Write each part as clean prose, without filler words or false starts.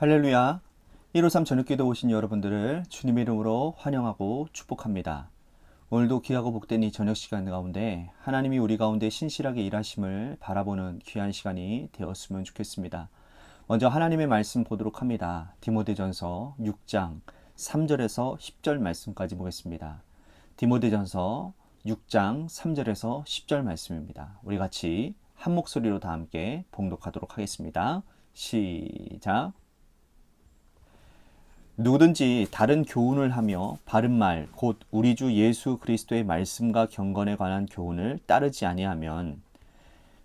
할렐루야. 153 저녁기도 오신 여러분들을 주님의 이름으로 환영하고 축복합니다. 오늘도 귀하고 복된 이 저녁 시간 가운데 하나님이 우리 가운데 신실하게 일하심을 바라보는 귀한 시간이 되었으면 좋겠습니다. 먼저 하나님의 말씀 보도록 합니다. 디모데전서 6장 3절에서 10절 말씀까지 보겠습니다. 디모데전서 6장 3절에서 10절 말씀입니다. 우리 같이 한 목소리로 다 함께 봉독하도록 하겠습니다. 시작. 누구든지 다른 교훈을 하며 바른 말, 곧 우리 주 예수 그리스도의 말씀과 경건에 관한 교훈을 따르지 아니하면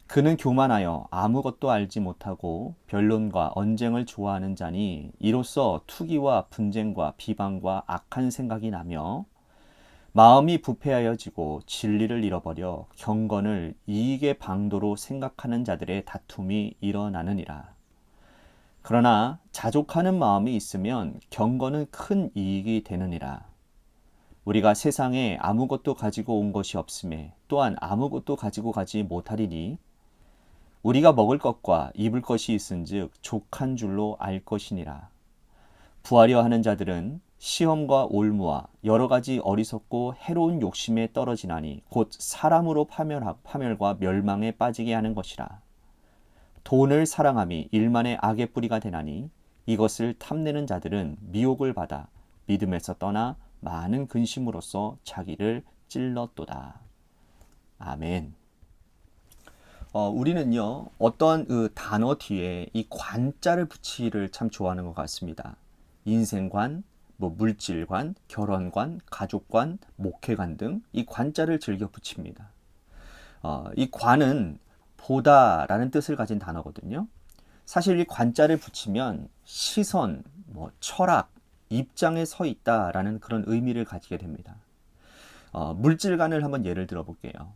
그는 교만하여 아무것도 알지 못하고 변론과 언쟁을 좋아하는 자니 이로써 투기와 분쟁과 비방과 악한 생각이 나며 마음이 부패하여지고 진리를 잃어버려 경건을 이익의 방도로 생각하는 자들의 다툼이 일어나느니라. 그러나 자족하는 마음이 있으면 경건은 큰 이익이 되느니라. 우리가 세상에 아무것도 가지고 온 것이 없음에 또한 아무것도 가지고 가지 못하리니 우리가 먹을 것과 입을 것이 있은즉 족한 줄로 알 것이니라. 부하려 하는 자들은 시험과 올무와 여러 가지 어리석고 해로운 욕심에 떨어지나니 곧 사람으로 파멸과 멸망에 빠지게 하는 것이라. 돈을 사랑함이 일만의 악의 뿌리가 되나니 이것을 탐내는 자들은 미혹을 받아 믿음에서 떠나 많은 근심으로써 자기를 찔렀도다. 아멘. 우리는요 어떤 그 단어 뒤에 이 관자를 붙이기를 참 좋아하는 것 같습니다. 인생관, 물질관, 결혼관, 가족관, 목회관 등 이 관자를 즐겨 붙입니다. 이 관은 보다라는 뜻을 가진 단어거든요. 사실 이 관자를 붙이면 시선, 철학, 입장에 서 있다라는 그런 의미를 가지게 됩니다. 물질관을 한번 예를 들어볼게요.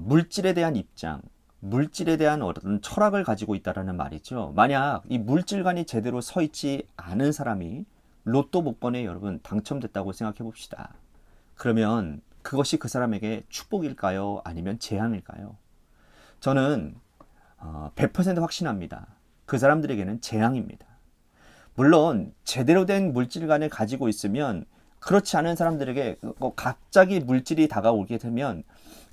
물질에 대한 입장, 물질에 대한 어떤 철학을 가지고 있다라는 말이죠. 만약 이 물질관이 제대로 서 있지 않은 사람이 로또 복권에 여러분 당첨됐다고 생각해 봅시다. 그러면 그것이 그 사람에게 축복일까요? 아니면 재앙일까요? 저는 100% 확신합니다. 그 사람들에게는 재앙입니다. 물론 제대로 된 물질관을 가지고 있으면 그렇지 않은 사람들에게 갑자기 물질이 다가오게 되면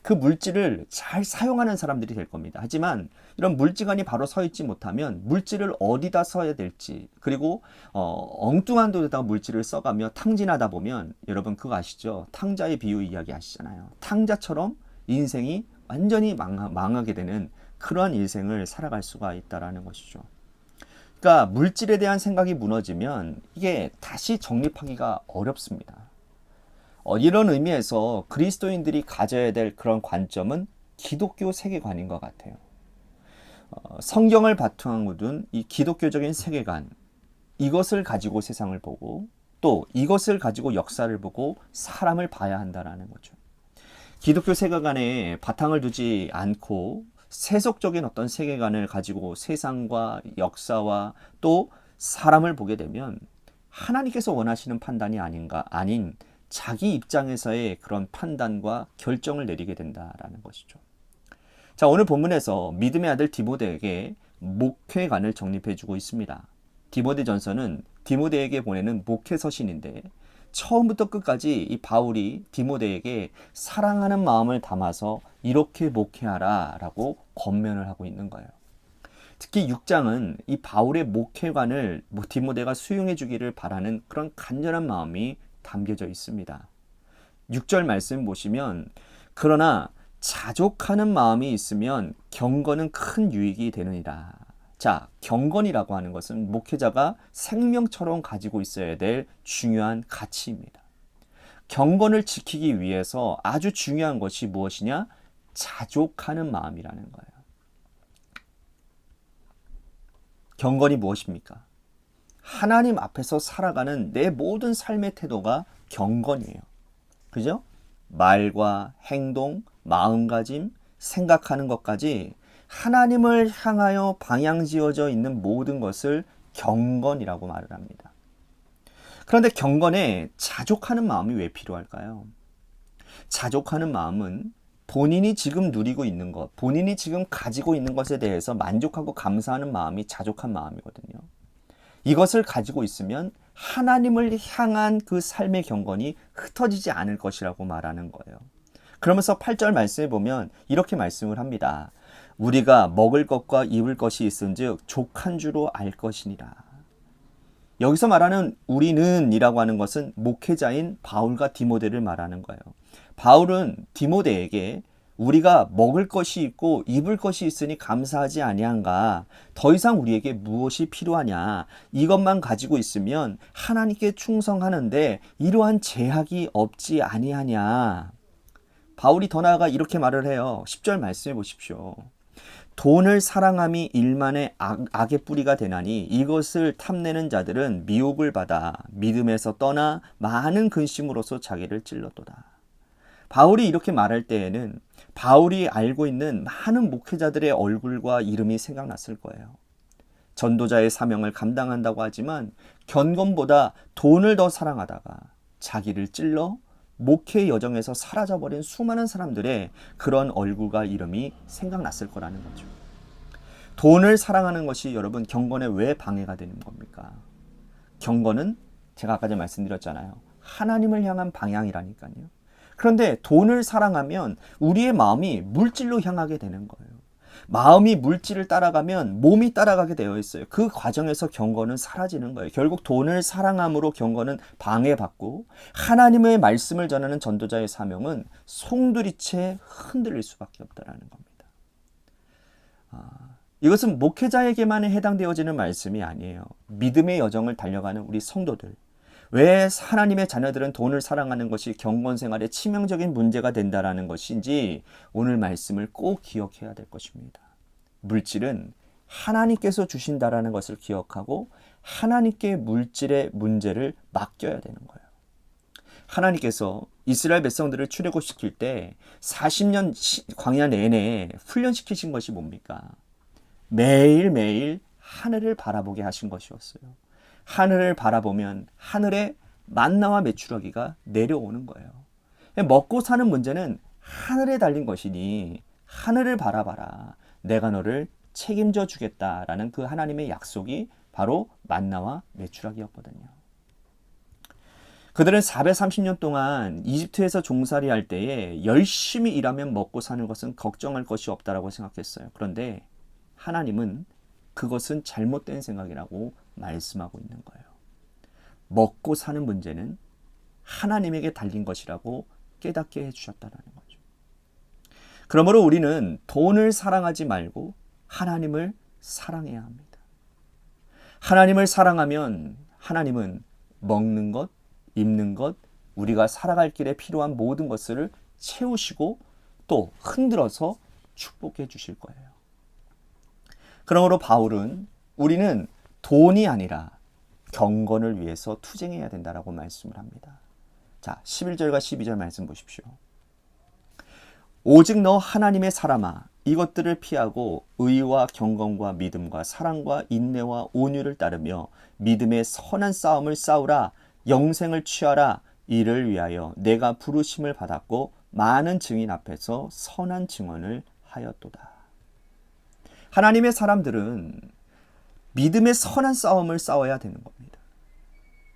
그 물질을 잘 사용하는 사람들이 될 겁니다. 하지만 이런 물질관이 바로 서 있지 못하면 물질을 어디다 써야 될지, 그리고 엉뚱한 데다가 물질을 써가며 탕진하다 보면, 여러분 그거 아시죠? 탕자의 비유 이야기 아시잖아요. 탕자처럼 인생이 완전히 망하게 되는 그러한 인생을 살아갈 수가 있다는 것이죠. 그러니까 물질에 대한 생각이 무너지면 이게 다시 정립하기가 어렵습니다. 이런 의미에서 그리스도인들이 가져야 될 그런 관점은 기독교 세계관인 것 같아요. 성경을 바탕으로 둔 이 기독교적인 세계관, 이것을 가지고 세상을 보고 또 이것을 가지고 역사를 보고 사람을 봐야 한다는 거죠. 기독교 세계관에 바탕을 두지 않고 세속적인 어떤 세계관을 가지고 세상과 역사와 또 사람을 보게 되면 하나님께서 원하시는 판단이 아닌 자기 입장에서의 그런 판단과 결정을 내리게 된다라는 것이죠. 자, 오늘 본문에서 믿음의 아들 디모데에게 목회관을 정립해주고 있습니다. 디모데전서는 디모데에게 보내는 목회 서신인데 처음부터 끝까지 이 바울이 디모데에게 사랑하는 마음을 담아서 이렇게 목회하라 라고 권면을 하고 있는 거예요. 특히 6장은 이 바울의 목회관을 디모데가 수용해 주기를 바라는 그런 간절한 마음이 담겨져 있습니다. 6절 말씀 보시면 그러나 자족하는 마음이 있으면 경건은 큰 유익이 되느니라. 자, 경건이라고 하는 것은 목회자가 생명처럼 가지고 있어야 될 중요한 가치입니다. 경건을 지키기 위해서 아주 중요한 것이 무엇이냐? 자족하는 마음이라는 거예요. 경건이 무엇입니까? 하나님 앞에서 살아가는 내 모든 삶의 태도가 경건이에요. 그죠? 말과 행동, 마음가짐, 생각하는 것까지 하나님을 향하여 방향 지어져 있는 모든 것을 경건이라고 말을 합니다. 그런데 경건에 자족하는 마음이 왜 필요할까요? 자족하는 마음은 본인이 지금 누리고 있는 것, 본인이 지금 가지고 있는 것에 대해서 만족하고 감사하는 마음이 자족한 마음이거든요. 이것을 가지고 있으면 하나님을 향한 그 삶의 경건이 흩어지지 않을 것이라고 말하는 거예요. 그러면서 8절 말씀에 보면 이렇게 말씀을 합니다. 우리가 먹을 것과 입을 것이 있은즉 족한 줄로 알 것이니라. 여기서 말하는 우리는 이라고 하는 것은 목회자인 바울과 디모데를 말하는 거예요. 바울은 디모데에게 우리가 먹을 것이 있고 입을 것이 있으니 감사하지 아니한가? 더 이상 우리에게 무엇이 필요하냐? 이것만 가지고 있으면 하나님께 충성하는데 이러한 제약이 없지 아니하냐? 바울이 더 나아가 이렇게 말을 해요. 10절 말씀해 보십시오. 돈을 사랑함이 일만의 악의 뿌리가 되나니 이것을 탐내는 자들은 미혹을 받아 믿음에서 떠나 많은 근심으로서 자기를 찔렀도다. 바울이 이렇게 말할 때에는 바울이 알고 있는 많은 목회자들의 얼굴과 이름이 생각났을 거예요. 전도자의 사명을 감당한다고 하지만 경건보다 돈을 더 사랑하다가 자기를 찔러 목회 여정에서 사라져버린 수많은 사람들의 그런 얼굴과 이름이 생각났을 거라는 거죠. 돈을 사랑하는 것이 여러분 경건에 왜 방해가 되는 겁니까? 경건은 제가 아까 전에 말씀드렸잖아요. 하나님을 향한 방향이라니까요. 그런데 돈을 사랑하면 우리의 마음이 물질로 향하게 되는 거예요. 마음이 물질을 따라가면 몸이 따라가게 되어 있어요. 그 과정에서 경건은 사라지는 거예요. 결국 돈을 사랑함으로 경건은 방해받고 하나님의 말씀을 전하는 전도자의 사명은 송두리째 흔들릴 수밖에 없다는 겁니다. 이것은 목회자에게만 해당되어지는 말씀이 아니에요. 믿음의 여정을 달려가는 우리 성도들. 왜 하나님의 자녀들은 돈을 사랑하는 것이 경건 생활에 치명적인 문제가 된다라는 것인지 오늘 말씀을 꼭 기억해야 될 것입니다. 물질은 하나님께서 주신다라는 것을 기억하고 하나님께 물질의 문제를 맡겨야 되는 거예요. 하나님께서 이스라엘 백성들을 출애굽시킬 때 40년 광야 내내 훈련시키신 것이 뭡니까? 매일매일 하늘을 바라보게 하신 것이었어요. 하늘을 바라보면 하늘에 만나와 메추라기가 내려오는 거예요. 먹고 사는 문제는 하늘에 달린 것이니 하늘을 바라봐라. 내가 너를 책임져 주겠다라는 그 하나님의 약속이 바로 만나와 메추라기였거든요. 그들은 430년 동안 이집트에서 종살이 할 때에 열심히 일하면 먹고 사는 것은 걱정할 것이 없다라고 생각했어요. 그런데 하나님은 그것은 잘못된 생각이라고 말씀하고 있는 거예요. 먹고 사는 문제는 하나님에게 달린 것이라고 깨닫게 해주셨다는 거죠. 그러므로 우리는 돈을 사랑하지 말고 하나님을 사랑해야 합니다. 하나님을 사랑하면 하나님은 먹는 것, 입는 것, 우리가 살아갈 길에 필요한 모든 것을 채우시고 또 흔들어서 축복해 주실 거예요. 그러므로 바울은 우리는 돈이 아니라 경건을 위해서 투쟁해야 된다라고 말씀을 합니다. 자, 11절과 12절 말씀 보십시오. 오직 너 하나님의 사람아 이것들을 피하고 의와 경건과 믿음과 사랑과 인내와 온유를 따르며 믿음의 선한 싸움을 싸우라. 영생을 취하라. 이를 위하여 내가 부르심을 받았고 많은 증인 앞에서 선한 증언을 하였도다. 하나님의 사람들은 믿음의 선한 싸움을 싸워야 되는 겁니다.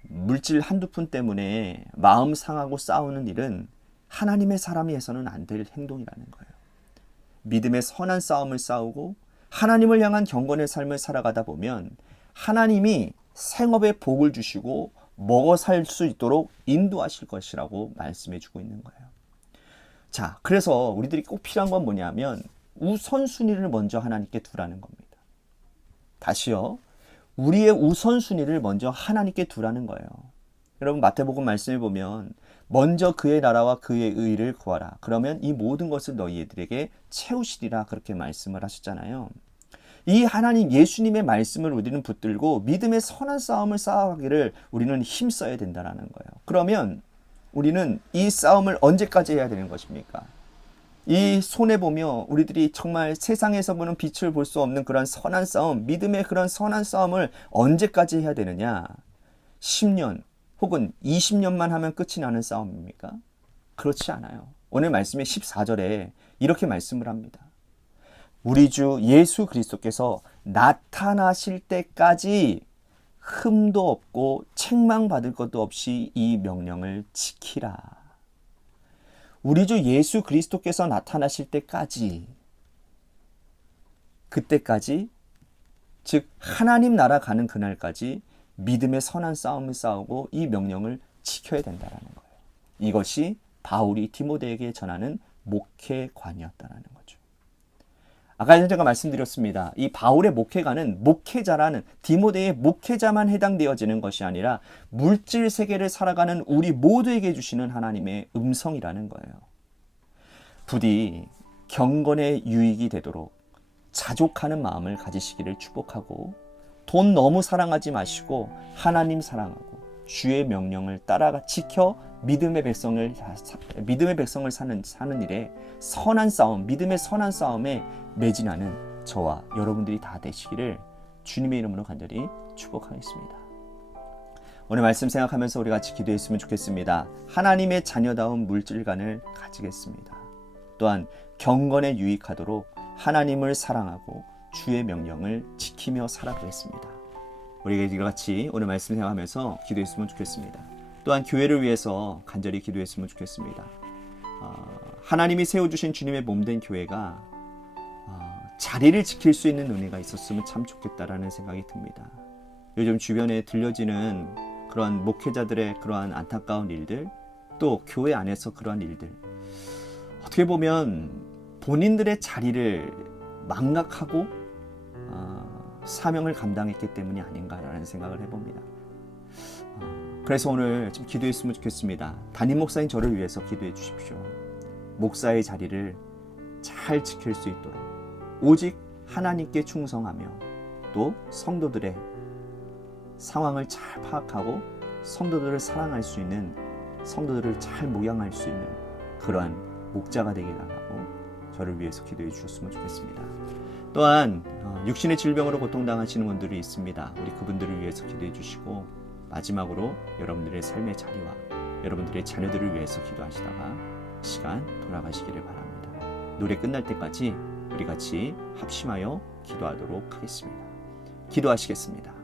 물질 한두 푼 때문에 마음 상하고 싸우는 일은 하나님의 사람이 해서는 안 될 행동이라는 거예요. 믿음의 선한 싸움을 싸우고 하나님을 향한 경건의 삶을 살아가다 보면 하나님이 생업에 복을 주시고 먹어 살 수 있도록 인도하실 것이라고 말씀해 주고 있는 거예요. 자, 그래서 우리들이 꼭 필요한 건 뭐냐면 우선순위를 먼저 하나님께 두라는 겁니다. 다시요. 우리의 우선순위를 먼저 하나님께 두라는 거예요. 여러분 마태복음 말씀해 보면 먼저 그의 나라와 그의 의를 구하라. 그러면 이 모든 것을 너희들에게 채우시리라 그렇게 말씀을 하셨잖아요. 이 하나님 예수님의 말씀을 우리는 붙들고 믿음의 선한 싸움을 싸워가기를 우리는 힘써야 된다는 거예요. 그러면 우리는 이 싸움을 언제까지 해야 되는 것입니까? 이 손해보며 우리들이 정말 세상에서 보는 빛을 볼 수 없는 그런 선한 싸움, 믿음의 그런 선한 싸움을 언제까지 해야 되느냐? 10년 혹은 20년만 하면 끝이 나는 싸움입니까? 그렇지 않아요. 오늘 말씀의 14절에 이렇게 말씀을 합니다. 우리 주 예수 그리스도께서 나타나실 때까지 흠도 없고 책망받을 것도 없이 이 명령을 지키라. 우리 주 예수 그리스도께서 나타나실 때까지, 그때까지, 즉 하나님 나라 가는 그날까지 믿음의 선한 싸움을 싸우고 이 명령을 지켜야 된다는 거예요. 이것이 바울이 디모데에게 전하는 목회관이었다는 거죠. 아까 제가 말씀드렸습니다. 이 바울의 목회관은 목회자라는 디모데의 목회자만 해당되어지는 것이 아니라 물질 세계를 살아가는 우리 모두에게 주시는 하나님의 음성이라는 거예요. 부디 경건의 유익이 되도록 자족하는 마음을 가지시기를 축복하고, 돈 너무 사랑하지 마시고 하나님 사랑하고 주의 명령을 따라가 지켜 믿음의 백성을 사는 일에 선한 싸움, 믿음의 선한 싸움에 매진하는 저와 여러분들이 다 되시기를 주님의 이름으로 간절히 축복하겠습니다. 오늘 말씀 생각하면서 우리 같이 기도했으면 좋겠습니다. 하나님의 자녀다운 물질관을 가지겠습니다. 또한 경건에 유익하도록 하나님을 사랑하고 주의 명령을 지키며 살아가겠습니다. 우리가 같이 오늘 말씀 생각하면서 기도했으면 좋겠습니다. 또한 교회를 위해서 간절히 기도했으면 좋겠습니다. 하나님이 세워주신 주님의 몸된 교회가 자리를 지킬 수 있는 은혜가 있었으면 참 좋겠다라는 생각이 듭니다. 요즘 주변에 들려지는 그러한 목회자들의 그러한 안타까운 일들, 또 교회 안에서 그러한 일들, 어떻게 보면 본인들의 자리를 망각하고 사명을 감당했기 때문이 아닌가라는 생각을 해봅니다. 그래서 오늘 좀 기도했으면 좋겠습니다. 담임 목사인 저를 위해서 기도해 주십시오. 목사의 자리를 잘 지킬 수 있도록 오직 하나님께 충성하며, 또 성도들의 상황을 잘 파악하고 성도들을 사랑할 수 있는, 성도들을 잘 목양할 수 있는 그러한 목자가 되게 달라고 저를 위해서 기도해 주셨으면 좋겠습니다. 또한 육신의 질병으로 고통당하시는 분들이 있습니다. 우리 그분들을 위해서 기도해 주시고, 마지막으로 여러분들의 삶의 자리와 여러분들의 자녀들을 위해서 기도하시다가 시간 돌아가시기를 바랍니다. 노래 끝날 때까지 우리 같이 합심하여 기도하도록 하겠습니다. 기도하시겠습니다.